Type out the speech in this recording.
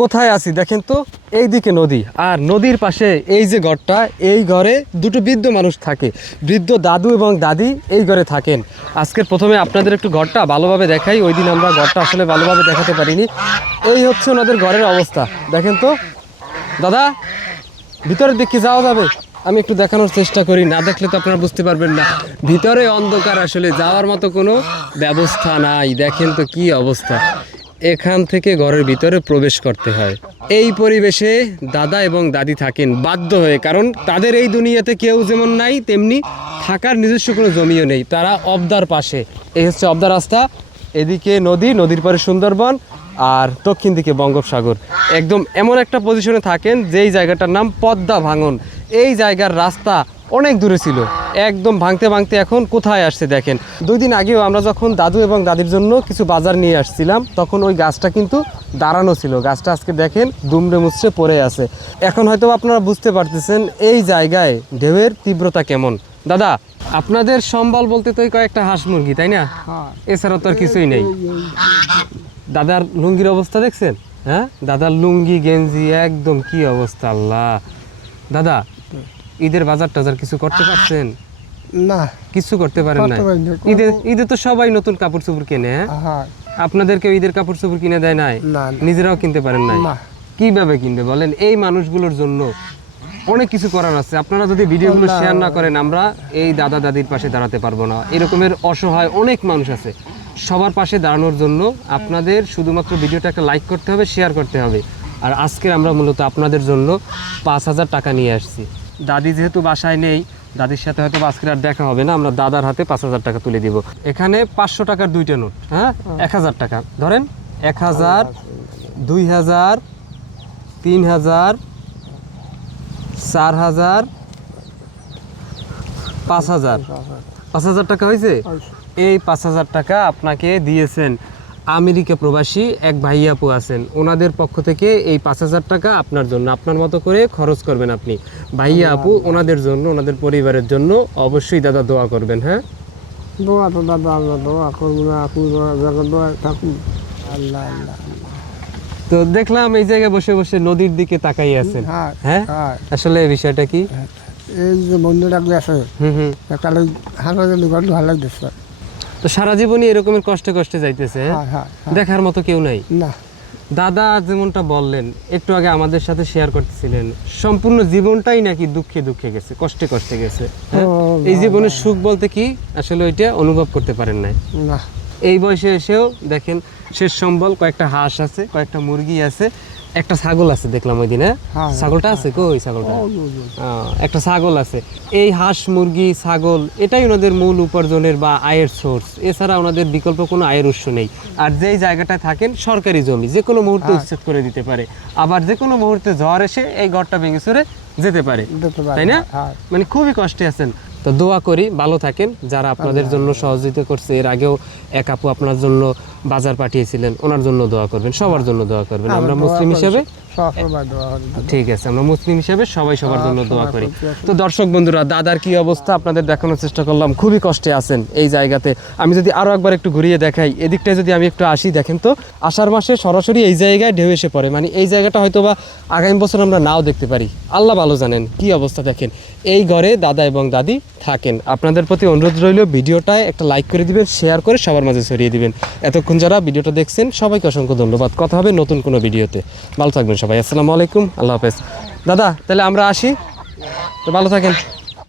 কোথায় আছি দেখেন তো, এইদিকে নদী, আর নদীর পাশে এই যে ঘরটা, এই ঘরে দুটো বৃদ্ধ মানুষ থাকে, বৃদ্ধ দাদু এবং দাদি এই ঘরে থাকেন। আজকের প্রথমে আপনাদের একটু ঘরটা ভালোভাবে দেখাই, ওই দিন আমরা ঘরটা আসলে ভালোভাবে দেখাতে পারিনি। এই হচ্ছে ওনাদের ঘরের অবস্থা দেখেন তো। দাদা, ভিতরের দিকে যাওয়া যাবে? আমি একটু দেখানোর চেষ্টা করি, না দেখলে তো আপনারা বুঝতে পারবেন না। ভিতরে অন্ধকার, আসলে যাওয়ার মতো কোনো ব্যবস্থা নাই। দেখেন তো কি অবস্থা, এখান থেকে ঘরের ভিতরে প্রবেশ করতে হয়। এই পরিবেশে দাদা এবং দাদি থাকেন বাধ্য হয়ে, কারণ তাদের এই দুনিয়াতে কেউ যেমন নাই, তেমনি থাকার নিজস্ব কোনো জমিও নেই। তারা অবদার পাশে, এই হচ্ছে অবদার রাস্তা, এদিকে নদী, নদীর পরে সুন্দরবন, আর দক্ষিণ দিকে বঙ্গোপসাগর। একদম এমন একটা পজিশনে থাকেন যেই জায়গাটার নাম পদ্মা ভাঙন। এই জায়গার রাস্তা অনেক দূরে ছিল, একদম ভাঙতে ভাঙতে এখন কোথায় আসছে দেখেন। 2 দিন আগেও আমরা যখন দাদু এবং দাদির জন্য কিছু বাজার নিয়ে আসছিলাম, তখন ওই গাছটা কিন্তু দাঁড়ানো ছিল। গাছটা আজকে দেখেন দুমড়ে মুচড়ে পড়ে আছে। এখন হয়তো আপনারা বুঝতে পারতেছেন এই জায়গায় ঢেউয়ের তীব্রতা কেমন। দাদা, আপনাদের সম্বল বলতে তো কয়েকটা হাঁস মুরগি, তাই না? এছাড়া তো আর কিছুই নেই। দাদার লুঙ্গির অবস্থা দেখছেন? হ্যাঁ, দাদার লুঙ্গি গেঞ্জি একদম কি অবস্থা। আল্লাহ, দাদা ঈদের বাজার টাজার কিছু করতে পারছেন? না, কিছু করতে পারেন না। ঈদে তো সবাই নতুন কাপড় চোপড় কেনে। হ্যাঁ, আপনাদেরকে ঈদের কাপড় চোপড় কিনে দেয় নাই? নিজেরাও কিনতে পারেন নাই? কিভাবে কিনবে বলেন? এই মানুষগুলোর জন্য অনেক কিছু করার আছে। আপনারা যদি ভিডিওগুলো শেয়ার না করেন, আমরা এই দাদা দাদির পাশে দাঁড়াতে পারবো না। এরকমের অসহায় অনেক মানুষ আছে। সবার পাশে দাঁড়ানোর জন্য আপনাদের শুধুমাত্র ভিডিওটা একটা লাইক করতে হবে, শেয়ার করতে হবে। আর আজকে আমরা মূলত আপনাদের জন্য 5000 টাকা নিয়ে আসছি। দাদি যেহেতু বাসায় নেই, দাদির সাথে হয়তো আজকে আর দেখা হবে না, আমরা দাদার হাতে 5000 টাকা তুলে দিব। এখানে 500 টাকার 2টা নোট। হ্যাঁ, 1000 টাকা ধরেন। 1000, 2000, 3000, 4000, 5000। 5000 টাকা হয়েছে। এই 5000 টাকা আপনাকে দিয়েছেন আমেরিকা প্রবাসী এক ভাই আপু আছেন, ওনাদের পক্ষ থেকে এই 5000 টাকা আপনার জন্য, আপনার মতো করে খরচ করবেন আপনি। ভাইয়া আপু ওনাদের জন্য, ওনাদের পরিবারের জন্য অবশ্যই দাদা দোয়া করবেন। হ্যাঁ, দোয়া তো দাদা আমরা দোয়া করবো না, আপনি দোয়া থাকুন। আল্লাহ আল্লাহ। তো দেখলাম এই জায়গায় বসে বসে নদীর দিকে তাকাই আছেন। হ্যাঁ, আসলে বিষয়টা কি? এই যে বন্ধু ডাকলে আছে, তাহলে ভালো লাগতেছে। তো সারা জীবনই এরকমের কষ্টে কষ্টে যাইতেছে, দেখার মতো কেউ নাই। না, দাদা যেমনটা বললেন একটু আগে আমাদের সাথে শেয়ার করতেছিলেন, সম্পূর্ণ জীবনটাই নাকি দুঃখে দুঃখে গেছে, কষ্টে কষ্টে গেছে। এই জীবনের সুখ বলতে কি আসলে ওইটা অনুভব করতে পারেন নাই। না, এই বয়সে এসেও দেখেন শেষ সম্বল কয়েকটা হাঁস আছে, কয়েকটা মুরগি আছে, একটা ছাগল আছে দেখলাম ওই দিনে। ছাগলটা আছে কই? ছাগলটা, একটা ছাগল আছে। এই হাঁস মুরগি ছাগল এটাই ওনাদের মূল উপার্জনের বা আয়ের সোর্স। এছাড়া ওনাদের বিকল্প কোনো আয়ের উৎস নেই। আর যেই জায়গাটায় থাকেন সরকারি জমি, যে কোনো মুহূর্তে উচ্ছেদ করে দিতে পারে, আবার যে কোনো মুহূর্তে ঝড় এসে এই ঘরটা ভেঙে চড়ে যেতে পারে, তাই না? মানে খুবই কষ্টে আছেন। তো দোয়া করি ভালো থাকেন। যারা আপনাদের জন্য সহযোগিতা করছে, এর আগেও এক আপু আপনার জন্য বাজার পাঠিয়েছিলেন, ওনার জন্য দোয়া করবেন, সবার জন্য দোয়া করবেন। আমরা মুসলিম হিসেবে, ঠিক আছে, আমরা মুসলিম হিসেবে সবাই সবার জন্য দোয়া করি। তো দর্শক বন্ধুরা, দাদার কি অবস্থা আপনাদের দেখানোর চেষ্টা করলাম। খুবই কষ্টে আছেন এই জায়গাতে। আমি যদি আরো একবার একটু ঘুরিয়ে দেখাই, এদিকটায় যদি আমি একটু আসি, দেখেন তো আষাঢ় মাসে সরাসরি এই জায়গায় ঢেউ এসে পড়ে। মানে এই জায়গাটা হয়তো বা আগামী বছর আমরা নাও দেখতে পারি, আল্লাহ ভালো জানেন। কি অবস্থা দেখেন। এই ঘরে দাদা এবং দাদি থাকেন। আপনাদের প্রতি অনুরোধ রইল, ভিডিওটায় একটা লাইক করে দিবেন, শেয়ার করে সবার মাঝে ছড়িয়ে দিবেন। এতক্ষণ যারা ভিডিওটা দেখছেন সবাইকে অসংখ্য ধন্যবাদ। কথা হবে নতুন কোনো ভিডিওতে। ভালো থাকবেন সবাই। আসসালামু আলাইকুম, আল্লাহ হাফেজ। দাদা তাহলে আমরা আসি, তো ভালো থাকেন।